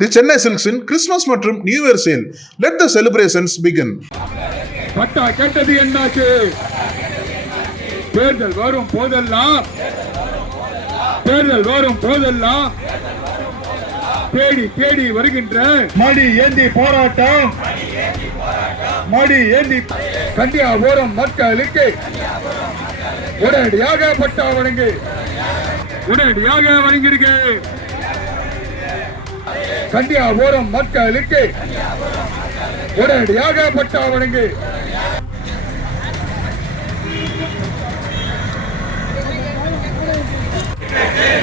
தி சென்னை சில்க்ஸின் கிறிஸ்மஸ் மற்றும் new year sale let the celebrations begin பட்டா கெட்டது என்னாச்சு? தேர்தல் வரும் போதெல்லாம் தேர்தல் வரும் போதெல்லாம் தேடி தேடி வருகின்ற மடி ஏந்தி போராட்டம். மடி ஏந்தி கன்னியாபுரம் மக்களுக்கு உடனடியாக பட்டா வழங்கு. உடனடியாக வழங்கிடுங்க கன்னியாபுரம் மக்களுக்கு உடனடியாக பட்டா வழங்கு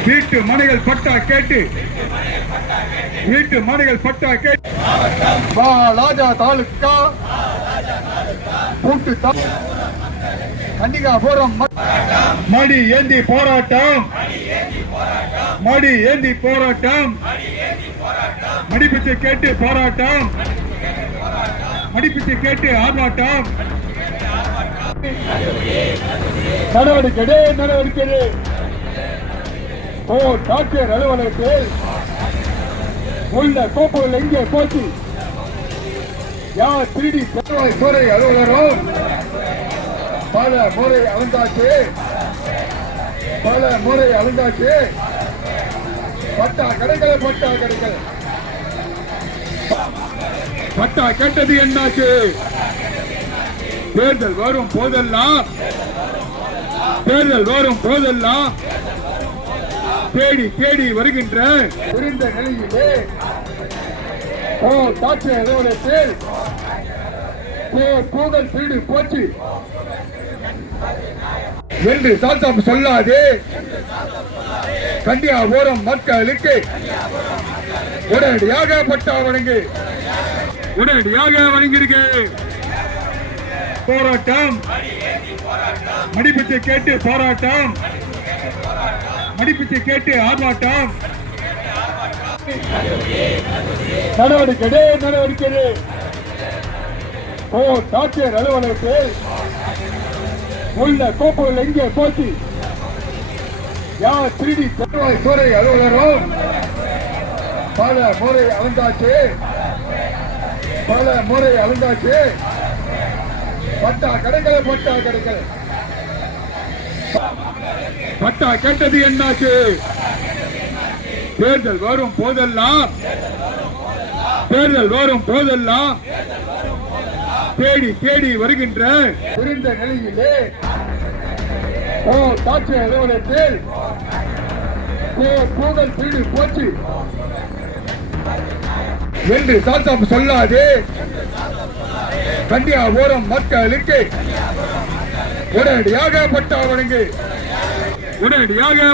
வீட்டு மனைகள் பட்டா கேட்டு வீட்டு மனைகள் பட்டா கேட்டு. ராஜா தாலுக்கா. கூட்டு தா- கன்னிகாபுரம் மடி ஏந்தி போராட்டம். மடி ஏந்தி போராட்டம். மடிப்பிச்சை கேட்டு போராட்டம். மடிப்பிச்சை கேட்டு ஆர்ப்பாட்டம். நடவடிக்கை நடவடிக்கை ஓ டாக்டர் அலுவலகத்தில் உள்ள கோப்புகள் எங்கே போச்சு? யார் திருடி செலவாய் முறை அலுவலரோ? பல முறை அழுந்தாச்சு. பல முறை அழுந்தாச்சு. பட்டா கடைகள் பட்டா கடைகள். பட்டா கேட்டது என்னாச்சு? தேர்தல் வரும் போதெல்லாம் தேர்தல் வரும் போதெல்லாம் தேடி தேடி வருகின்ற புரிந்த நிலையிலே ஓ தாட்சி நிறுவனத்தில் ஓ கூகல் திருடு போச்சு. என்று தாத்தா சொல்லாதே. கன்னியாபுரம் மக்களுக்கு உடனடியாக பட்டா வழங்கு. உடனடியாக வழங்கிருக்க போராட்டம். மடிப்பிச்சை கேட்டு போராட்டம். மடிப்பிச்சை கேட்டு ஆர்ப்பாட்டம். நடவடிக்கை நடவடிக்கை ஓ டாக்டர் அலுவலகத்தில் உள்ள கோப்புகள் எங்கே போச்சு? யார் திருடி செல்வாய் துறை அலுவலரும் பல முறை அழுந்தாச்சு பல முறை அழுந்தாச்சு பட்டா கடைகள் பட்டா கடைகள். பட்டா கேட்டது என்னாச்சு? தேர்தல் வரும் போதெல்லாம் தேர்தல் வரும் போதெல்லாம் தேடி தேடி வருகின்ற இருந்த நிலையிலே ஓ தாட்சி அலுவலகத்தில் ஓ கூகல் போச்சு. என்று சாத்தாம் சொல்லாதே. கன்னியாபுரம் மக்களுக்கு உடனடியாக பட்டா வழங்கு. உடனடியாக